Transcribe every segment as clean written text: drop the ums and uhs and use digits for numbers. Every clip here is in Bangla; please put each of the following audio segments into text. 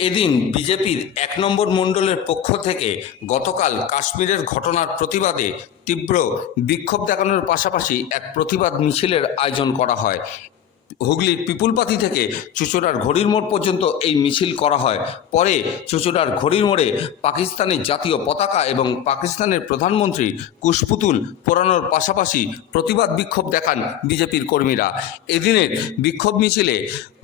এদিন বিজেপির ১ নম্বর মণ্ডলের পক্ষ থেকে গতকাল কাশ্মীরের ঘটনার প্রতিবাদে তীব্র বিক্ষোভ দেখানোর পাশাপাশি এক প্রতিবাদ মিছিলের আয়োজন করা হয়। হুগলির পিপুলপাতি থেকে চুঁচুড়ার ঘড়ির মোড় পর্যন্ত এই মিছিল করা হয়। পরে চুঁচুড়ার ঘড়ির মোড়ে পাকিস্তানের জাতীয় পতাকা এবং পাকিস্তানের প্রধানমন্ত্রী কুশপুতুল পোড়ানোর পাশাপাশি প্রতিবাদ বিক্ষোভ দেখান বিজেপির কর্মীরা। এদিনের বিক্ষোভ মিছিলে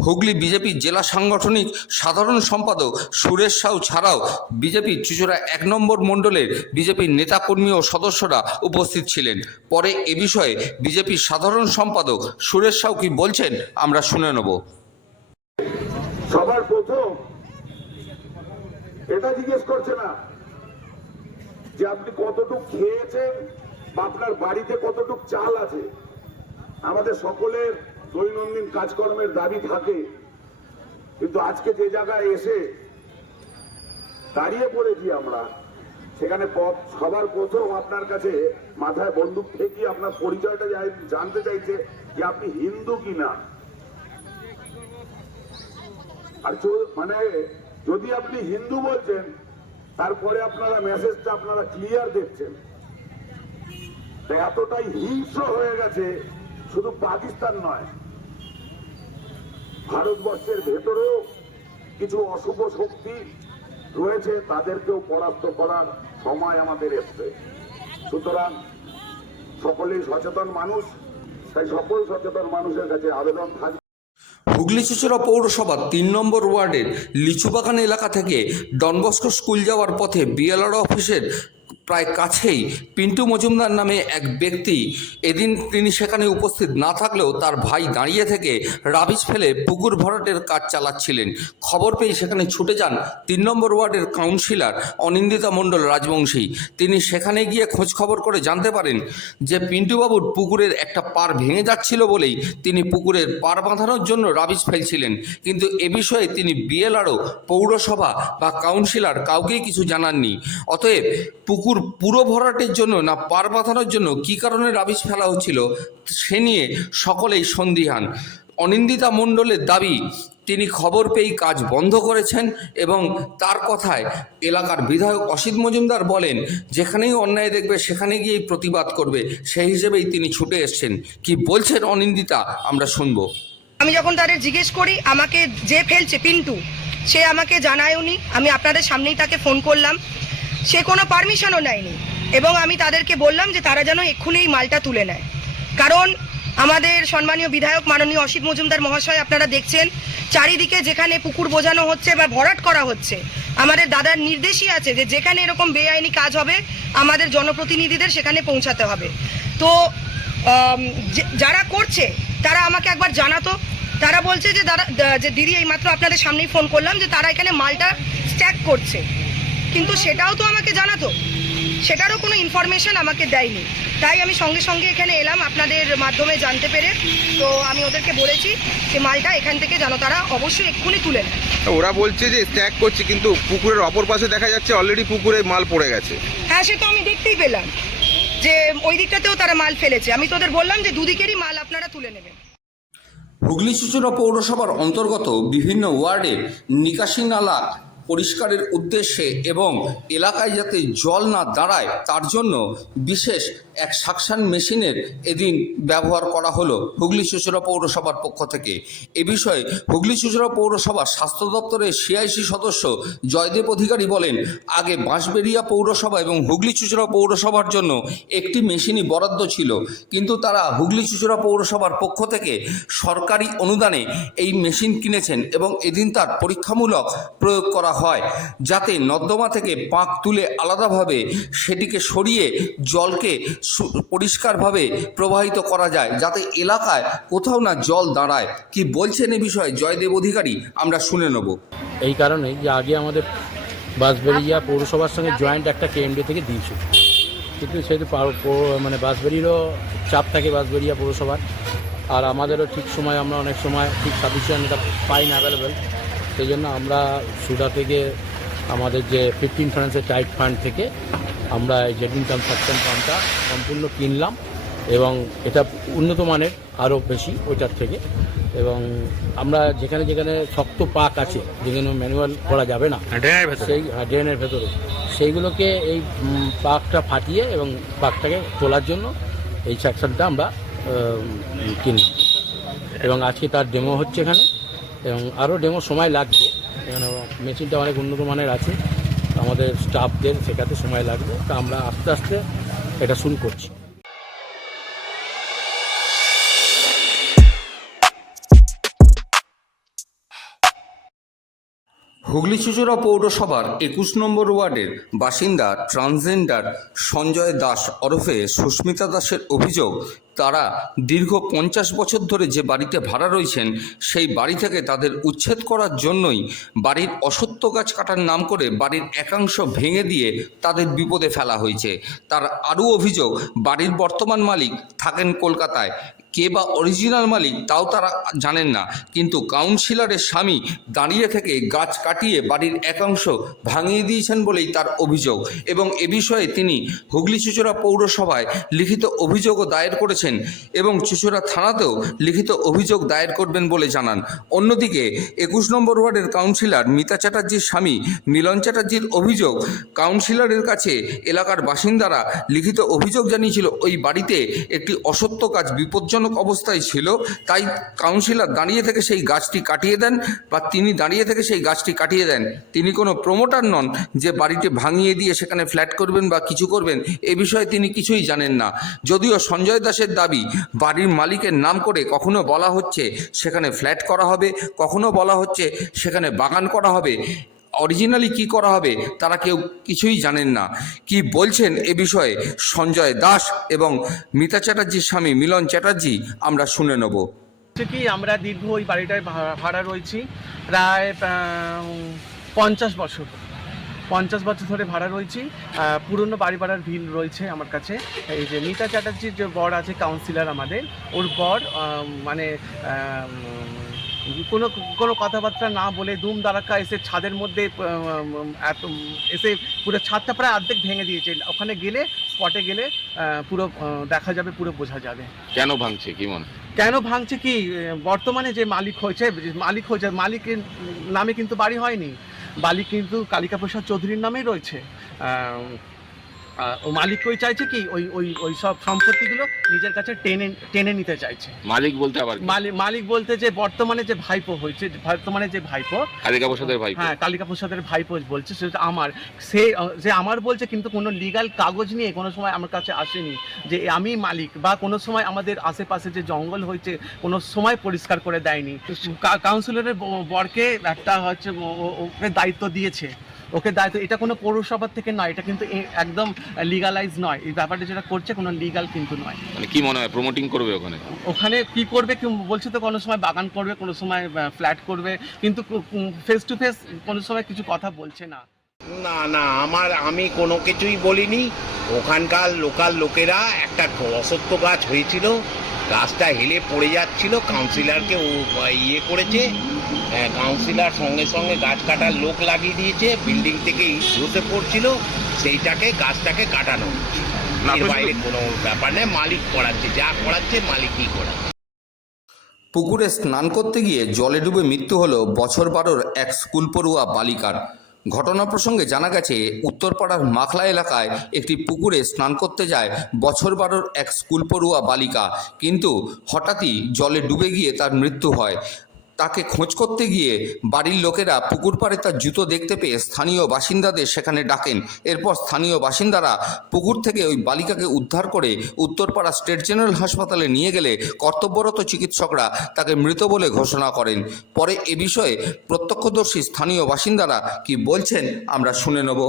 হুগলি বিজেপির জেলা সাংগঠনিক সাধারণ সম্পাদক সুরেশ সাউ ছাড়াও বিজেপির চুঁচুড়া ১ নম্বর মণ্ডলের বিজেপির নেতাকর্মী ও সদস্যরা উপস্থিত ছিলেন। পরে এ বিষয়ে বিজেপির সাধারণ সম্পাদক সুরেশ সাউ কি বলছেন আমরা শুনে নেব। সবার প্রথম এটা জিজ্ঞেস করছে না যে আপনি কতটুকু খেয়েছেন বা আপনার বাড়িতে কতটুকু চাল আছে। আমাদের সকলের দৈনন্দিন কাজকর্মের দাবি থাকে, কিন্তু আজকে যে জায়গায় এসে দাঁড়িয়ে পড়েছি আমরা, সেখানে সবার প্রথম আপনার কাছে মাথায় বন্দুক ঠেকিয়ে আপনার পরিচয়টা জানতে চাইছে যে আপনি হিন্দু কিনা। আর মানে যদি আপনি হিন্দু বলছেন, তারপরে আপনারা মেসেজটা আপনারা ক্লিয়ার দেখছেন। এতটাই হিংস্র হয়ে গেছে, শুধু পাকিস্তান নয়, ভারতবর্ষের ভেতরেও কিছু অশুভ শক্তি রয়েছে, তাদেরকেও পরাস্ত করার সময় আমাদের এসছে। সুতরাং সকলেই সচেতন মানুষ, তাই সকল সচেতন মানুষের কাছে আবেদন থাকবে। হুগলি চুঁচুড়া পৌরসভার ৩ নম্বর ওয়ার্ডের লিচুবাগান এলাকা থেকে ডনবস্কো স্কুল যাওয়ার পথে বিএলআর অফিসের প্রায় কাছেই পিন্টু মজুমদার নামে এক ব্যক্তি, এদিন তিনি সেখানে উপস্থিত না থাকলেও তার ভাই দাঁড়িয়ে থেকে রাবিশ ফেলে পুকুর ভরাটের কাজ চালাচ্ছিলেন। খবর পেয়ে সেখানে ছুটে যান ৩ নম্বর ওয়ার্ডের কাউন্সিলর অনিন্দিতা মণ্ডল রাজবংশী। তিনি সেখানে গিয়ে খোঁজ খবর করে জানতে পারেন যে পিন্টুবাবুর পুকুরের একটা পার ভেঙে যাচ্ছিল বলেই তিনি পুকুরের পার বাঁধানোর জন্য রাবিশ ফেলছিলেন, কিন্তু এ বিষয়ে তিনি বিএলআরও, পৌরসভা বা কাউন্সিলর কাউকেই কিছু জানাননি। অতএব পুকুর পুরো ভরাটের জন্য না পার বাঁধানোর জন্য কী কারণে রাবিশ ফেলা হচ্ছিল সে নিয়ে সকলেই সন্দিহান। অনিন্দিতা মণ্ডলের দাবি, তিনি খবর পেয়েই কাজ বন্ধ করেছেন এবং তার কথায় এলাকার বিধায়ক অসিত মজুমদার বলেন যেখানেই অন্যায় দেখবে সেখানে গিয়েই প্রতিবাদ করবে, সেই হিসেবেই তিনি ছুটে এসছেন। কি বলছেন অনিন্দিতা আমরা শুনব। আমি যখন তাদের জিজ্ঞেস করি আমাকে যে ফেলছে পিন্টু, সে আমাকে জানায়নি। আমি আপনাদের সামনেই তাকে ফোন করলাম, সে কোনো পারমিশনও নেয়নি এবং আমি তাদেরকে বললাম যে তারা যেন এক্ষুনি এই মালটা তুলে নেয়। কারণ আমাদের সম্মানীয় বিধায়ক মাননীয় অসিত মজুমদার মহাশয়, আপনারা দেখছেন চারিদিকে যেখানে পুকুর বোঝানো হচ্ছে বা ভরাট করা হচ্ছে, আমাদের দাদার নির্দেশই আছে যে যেখানে এরকম বেআইনি কাজ হবে আমাদের জনপ্রতিনিধিদের সেখানে পৌঁছাতে হবে। তো যারা করছে তারা আমাকে একবার জানাতো। তারা বলছে যে দিদি এইমাত্র আপনাদের সামনেই ফোন করলাম যে তারা এখানে মালটা স্ট্যাক করছে, কিন্তু সেটাও তো আমাকে জানাতো, সেটারও কোনো ইনফরমেশন আমাকে দেয়নি। তাই আমি সঙ্গে সঙ্গে এখানে এলাম আপনাদের মাধ্যমে জানতে পেরে। তো আমি ওদেরকে বলেছি যে মালটা এখান থেকে যেন তারা অবশ্যই এক্ষুনি তুলে নেয়। ওরা বলছে যে স্ট্যাক করছে, কিন্তু পুকুরের অপর পাশে দেখা যাচ্ছে অলরেডি পুকুরে মাল পড়ে গেছে। হ্যাঁ, সে তো আমি দেখতেই পেলাম যে ওই দিকটাতেও তারা মাল ফেলেছে। আমি তো ওদের বললাম যে দুদিকেরই মাল আপনারা তুলে নেবেন। হুগলি চুঁচুড়া পৌরসভার অন্তর্গত বিভিন্ন ওয়ার্ডের নিকাশি নালা পরিষ্কারের উদ্দেশ্যে এবং এলাকায় যাতে জল না দাঁড়ায় তার জন্য বিশেষ এক সাকশন মেশিনের এদিন ব্যবহার করা হলো হুগলি চুঁচুড়া পৌরসভার পক্ষ থেকে। এ বিষয়ে হুগলি চুঁচুড়া পৌরসভার স্বাস্থ্য দপ্তরের সিআইসি সদস্য জয়দেব অধিকারী বলেন, আগে বাঁশবেড়িয়া পৌরসভা এবং হুগলি চুঁচুড়া পৌরসভার জন্য একটি মেশিনই বরাদ্দ ছিল, কিন্তু তারা হুগলি চুঁচুড়া পৌরসভার পক্ষ থেকে সরকারি অনুদানে এই মেশিন কিনেছেন এবং এদিন তার পরীক্ষামূলক প্রয়োগ করা হয়, যাতে নর্দমা থেকে পাঁক তুলে আলাদাভাবে সেটিকে সরিয়ে জলকে পরিষ্কারভাবে প্রবাহিত করা যায়, যাতে এলাকায় কোথাও না জল দাঁড়ায়। কি বলছেন এ বিষয়ে জয়দেব অধিকারী আমরা শুনে নেব। এই কারণে যে আগে আমাদের বাঁশবেড়িয়া পৌরসভার সঙ্গে জয়েন্ট একটা কেএমডি থেকে দিয়েছিল, কিন্তু সেহেতু মানে বাঁশবেড়িরও চাপ থাকে বাঁশবেড়িয়া পৌরসভার, আর আমাদেরও ঠিক সময় আমরা অনেক সময় ঠিক সাফিসিয়েন্ট এটা পাই না অ্যাভেলেবেল। সেই জন্য আমরা সুডা থেকে আমাদের যে 15 ফাইন্যান্সের টাইট ফান্ড থেকে আমরা এই জেডিন কনস্ট্রাকশন ফান্ডটা সম্পূর্ণ কিনলাম এবং এটা উন্নত মানের আরও বেশি ওইটার থেকে। এবং আমরা যেখানে যেখানে শক্ত পাক আছে, যেখানে ম্যানুয়াল করা যাবে না, সেই ড্রেনের ভেতরে সেইগুলোকে এই পাকটা ফাটিয়ে এবং পাকটাকে তোলার জন্য এই সেকশনটা আমরা কিনলাম। এবং আজকে তার ডেমো হচ্ছে এখানে, এবং আরও ডেমো সময় লাগবে। এখানে মেশিনটা অনেক উন্নত মানের আছে, আমাদের স্টাফদের শেখাতে সময় লাগবে, তা আমরা আস্তে আস্তে এটা শুরু করছি। হুগলি চুঁচুড়া পৌরসভার 21 নম্বর ওয়ার্ডের বাসিন্দা ট্রান্সজেন্ডার সঞ্জয় দাস ওরফে সুস্মিতা দাসের অভিযোগ, তারা দীর্ঘ 50 বছর ধরে যে বাড়িতে ভাড়া রয়েছেন সেই বাড়ি থেকে তাদের উচ্ছেদ করার জন্যই বাড়ির অসত্য গাছ কাটার নাম করে বাড়ির একাংশ ভেঙে দিয়ে তাদের বিপদে ফেলা হয়েছে। তার আরও অভিযোগ, বাড়ির বর্তমান মালিক থাকেন কলকাতায়, কে বা অরিজিনাল মালিক তাও তারা জানেন না, কিন্তু কাউন্সিলরের স্বামী দাঁড়িয়ে থেকে গাছ কাটিয়ে বাড়ির একাংশ ভাঙিয়ে দিয়েছেন বলেই তার অভিযোগ। এবং এ বিষয়ে তিনি হুগলি চুঁচুড়া পৌরসভায় লিখিত অভিযোগও দায়ের করেছেন এবং চুঁচুড়া থানাতেও লিখিত অভিযোগ দায়ের করবেন বলে জানান। অন্যদিকে 21 নম্বর ওয়ার্ডের কাউন্সিলর মিতা চ্যাটার্জির স্বামী মিলন চ্যাটার্জির অভিযোগ, কাউন্সিলরের কাছে এলাকার বাসিন্দারা লিখিত অভিযোগ জানিয়েছিল ওই বাড়িতে একটি অসত্য গাছ বিপজ্জনক অবস্থায় ছিল, তাই কাউন্সিলর দাঁড়িয়ে থেকে সেই গাছটি কাটিয়ে দেন বা তিনি দাঁড়িয়ে থেকে সেই গাছটি কাটিয়ে দেন। তিনি কোনো প্রমোটার নন যে বাড়িটি ভাঙিয়ে দিয়ে সেখানে ফ্ল্যাট করবেন বা কিছু করবেন, এ বিষয়ে তিনি কিছুই জানেন না। যদিও সঞ্জয় দাসের দাবি, বাড়ির মালিকের নাম করে কখনো বলা হচ্ছে সেখানে ফ্ল্যাট করা হবে, কখনো বলা হচ্ছে সেখানে বাগান করা হবে, অরিজিনালি কি করা হবে তারা কেউ কিছুই জানেন না। কি বলছেন এ বিষয়ে সঞ্জয় দাস এবং মিতা চ্যাটার্জির স্বামী মিলন চ্যাটার্জি আমরা শুনে নেব। হচ্ছে কি, আমরা দীর্ঘ ওই বাড়িটায় ভাড়া রয়েছি প্রায় 50 বছর ধরে ভাড়া রয়েছি। পুরনো বাড়ি ভাড়ার বিল রয়েছে আমার কাছে। এই যে মিতা চ্যাটার্জির যে বর আছে কাউন্সিলর আমাদের, ওর বর মানে কোনো কথাবার্তা না বলে দুম দাঁড়াক্কা এসে ছাদের মধ্যে এসে পুরো ছাদটা প্রায় অর্ধেক ভেঙে দিয়েছে। ওখানে গেলে, স্পটে গেলে পুরো দেখা যাবে, পুরো বোঝা যাবে কেন ভাঙছে, কি মনে কেন ভাঙছে। কি বর্তমানে যে মালিকের মালিকের নামে কিন্তু বাড়ি হয়নি, বাড়ি কিন্তু কালিকা প্রসাদ চৌধুরীর নামেই রয়েছে। ও মালিক কই চাইছে কি ওই সব সম্পত্তিগুলো নিজের কাছে টেনে নিতে চাইছে। মালিক বলতে আবার মালিক বলতে যে বর্তমানে যে ভাইপো হয়েছে, কালিকা প্রসাদের ভাইপো, হ্যাঁ কালিকা প্রসাদের ভাইপো বলছে, সেটা আমার, সে যে আমার বলছে, কিন্তু কোনো লিগ্যাল কাগজ নিয়ে কোনো সময় আমার কাছে আসেনি যে আমি মালিক, বা কোনো সময় আমাদের আশেপাশে যে জঙ্গল হয়েছে কোনো সময় পরিষ্কার করে দেয়নি। কাউন্সিলরের বরকে একটা হচ্ছে ওকে দায়িত্ব দিয়েছে, এটা কোনো পৌরসভার থেকে নয়, এটা কিন্তু একদম লিগালাইজ নয়। এই ব্যাপারটা যেটা করছে কোনো লিগাল কিন্তু নয়। মানে কি মনে হয় প্রমোটিং করবে ওখানে কি করবে বলছে তো, কোনো সময় বাগান করবে, কোনো সময় ফ্ল্যাট করবে, কিন্তু ফেস টু ফেস কোনো সময় কিছু কথা বলছে না। না আমি কোনো কিছুই বলিনি। ওখানকার লোকাল লোকেরা একটা অসত্য গাছ হয়েছিল, গাছটা হেলে পড়ে যাচ্ছিল, কাউন্সিলরকে ইয়ে করেছে, কাউন্সিলর সঙ্গে সঙ্গে গাছ কাটার লোক লাগিয়ে দিয়েছে, বিল্ডিং থেকে ধসে পড়ছিল, গাছটাকে কাটানো হচ্ছে। এর বাইরে কোনো ব্যাপার নেই, মালিক করাচ্ছে, যা করাচ্ছে মালিকই করাচ্ছে। পুকুরে স্নান করতে গিয়ে জলে ডুবে মৃত্যু হলো বছর 12 এক স্কুল পড়ুয়া বালিকার। ঘটনা প্রসঙ্গে জানা গেছে, উত্তরপাড়ার মাখলা এলাকায় একটি পুকুরে স্নান করতে যায় বছর 12 এক স্কুল পড়ুয়া বালিকা, কিন্তু হঠাৎই জলে ডুবে গিয়ে তার মৃত্যু হয়। তাকে খোঁজ করতে গিয়ে বাড়ির লোকেরা পুকুর পাড়ে তার জুতো দেখতে পেয়ে স্থানীয় বাসিন্দাদের সেখানে ডাকেন। এরপর স্থানীয় বাসিন্দারা পুকুর থেকে ওই বালিকাকে উদ্ধার করে উত্তরপাড়া স্টেট জেনারেল হাসপাতালে নিয়ে গেলে কর্তব্যরত চিকিৎসকরা তাকে মৃত বলে ঘোষণা করেন। পরে এ বিষয়ে প্রত্যক্ষদর্শী স্থানীয় বাসিন্দারা কি বলছেন আমরা শুনে নেব।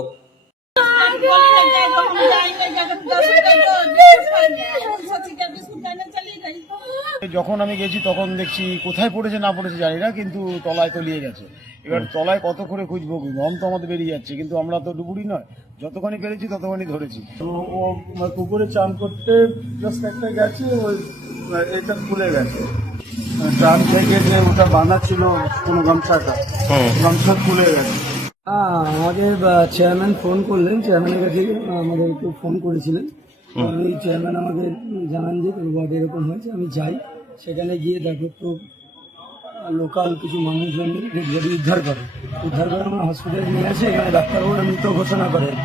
যখন আমি গেছি তখন দেখছি কোথায় পড়েছে না পড়েছে জানি না, কিন্তু তলায় তলিয়ে গেছে। এবার তলায় কত করে খুঁজবো, রং তো আমাদের বেরিয়ে যাচ্ছে, কিন্তু আমরা তো ডুবুরি নয়, যতখানি পেরেছি ততখানি ধরেছি। ও পুকুরে চান করতে জাস্ট একটা গেছে, ওই এটা খুলে গেছে, ট্রাম থেকে যে ওটা বাঁধা ছিল কোনো গামছা খুলে গেছে। আমাদের চেয়ারম্যান ফোন করলেন, চেয়ারম্যানের কাছে আমাদেরকে ফোন করেছিলেন ওই চেয়ারম্যান আমাকে জানান যে ওয়ার্ডে এরকম হয়েছে, আমি যাই, সেখানে গিয়ে দেখো তো লোকাল কিছু মানুষজন ডেড বডি উদ্ধার করে আমরা হসপিটালে নিয়ে আসে, এখানে ডাক্তারবাবুরা মৃত ঘোষণা করেন।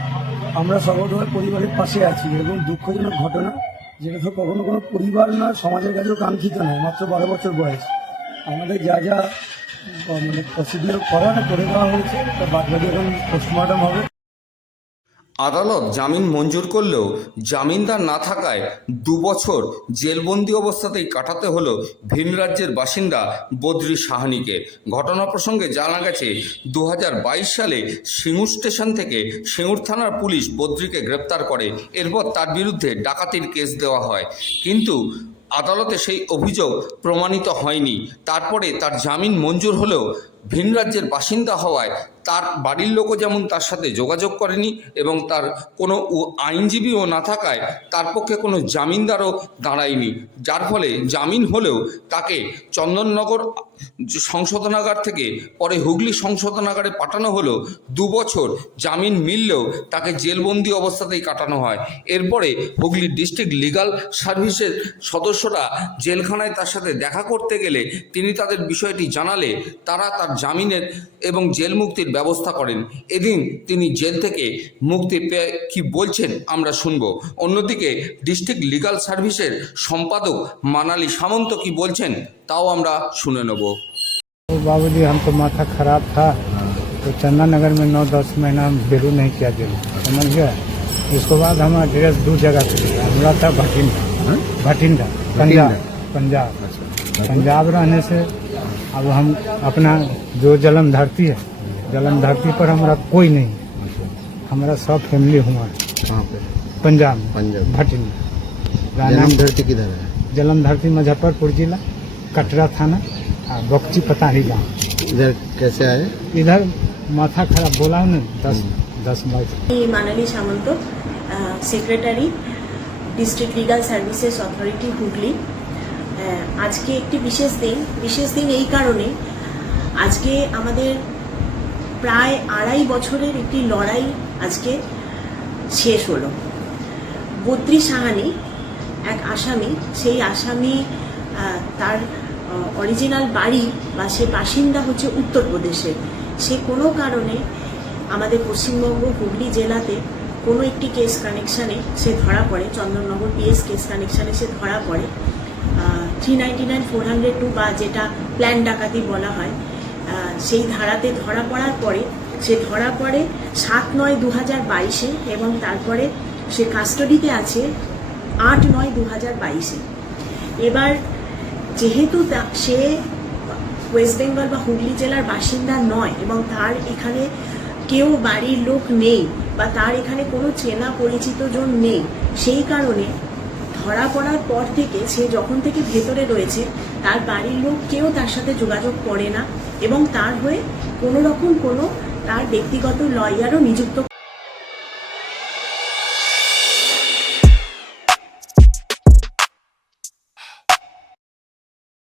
আমরা সর্বদা পরিবারের পাশে আছি। এরকম দুঃখজনক ঘটনা, যেটা তো কখনো কোনো পরিবার না, সমাজের কাছেও কাঙ্ক্ষিত নয়। মাত্র 12 বছর বয়স। আমাদের যা যা মানে প্রসিডিওর করার করে দেওয়া হয়েছে, তার বাদ বাকি এখন পোস্টমর্টম হবে। আদালত জামিন মঞ্জুর করলেও জামিনদার না থাকায় 2 বছর জেলবন্দি অবস্থাতেই কাটাতে হলো ভিন রাজ্যের বাসিন্দা বদ্রি সাহানিকে। ঘটনা প্রসঙ্গে জানা গেছে 2022 সালে সিঙ্গুর স্টেশন থেকে সিঙ্গুর থানার পুলিশ বদ্রিকে গ্রেপ্তার করে। এরপর তার বিরুদ্ধে ডাকাতির কেস দেওয়া হয়, কিন্তু আদালতে সেই অভিযোগ প্রমাণিত হয়নি। তারপরে তার জামিন মঞ্জুর হলেও ভিন রাজ্যের বাসিন্দা হওয়ায় তার বাড়ির লোকও যেমন তার সাথে যোগাযোগ করেনি এবং তার কোনো আইনজীবীও না থাকায় তার পক্ষে কোনো জামিনদারও দাঁড়ায়নি, যার ফলে জামিন হলেও তাকে চন্দননগর সংশোধনাগার থেকে পরে হুগলি সংশোধনাগারে পাঠানো হলো। 2 বছর জামিন মিললেও তাকে জেলবন্দি অবস্থাতেই কাটানো হয়। এরপরে হুগলি ডিস্ট্রিক্ট লিগাল সার্ভিসের সদস্যরা জেলখানায় তার সাথে দেখা করতে গেলে তিনি তাদের বিষয়টি জানালে তারা তার জামিনের এবং জেল মুক্তির ব্যবস্থা করেন। এদিন তিনি জেল থেকে মুক্তি পেয়ে কি বলছেন আমরা শুনব। অন্যদিকে ডিস্ট্রিক্ট লিগাল সার্ভিসের সম্পাদক মানালি সামন্ত কি বলছেন তাও আমরা শুনে নেব। बाबूजी हमको माथा खराब था तो चंदन नगर में 9-10 महीना बेरू नहीं किया जेल, समझ गया। उसके बाद हम एड्रेस 2 जगह पे दिया। हमारा था भटिंडा पंजाब रहने से अब हम अपना जो जन्म धरती है, जन्म धरती पर हमारा कोई नहीं, हमारा सब फैमिली हुआ पंजाब भटिंडा। जन्म धरती किधर है? जन्म धरती मुजफ्फरपुर जिला, कटरा थाना, बक्ची पताही गाँव। इधर कैसे आए? इधर माथा खराब बोला ना 10 बार। Manali Samanta, secretary, district legal services authority Hooghly. আজকে একটি বিশেষ দিন এই কারণে, আজকে আমাদের প্রায় 2.5 বছরের একটি লড়াই আজকে শেষ হলো। বদ্রি সাহানি এক আসামি, সেই আসামি তার অরিজিনাল বাড়ি বা সে বাসিন্দা হচ্ছে উত্তরপ্রদেশের। সে কোনো কারণে আমাদের পশ্চিমবঙ্গ হুগলি জেলাতে কোনো একটি কেস কানেকশানে সে ধরা পড়ে, চন্দননগর পিএস কেস কানেকশানে সে ধরা পড়ে। 399-402 বা যেটা প্ল্যান ডাকাতি বলা হয়, সেই ধারাতে ধরা পড়ার পরে সে ধরা পড়ে 7/9/2022 এবং তারপরে সে কাস্টাডিতে আছে 8/9/2022। এবার যেহেতু সে ওয়েস্ট বেঙ্গল বা হুগলি জেলার বাসিন্দা নয় এবং তার এখানে কেউ বাড়ির লোক নেই বা তার এখানে কোনো চেনা পরিচিত জন নেই, সেই কারণে ধরা পড়ার পর থেকে সে যখন থেকে ভেতরে রয়েছে তার বাড়ির লোক কেউ তার সাথে যোগাযোগ করে না এবং তার হয়ে কোনো রকম কোনো তার ব্যক্তিগত লয়ারও নিযুক্ত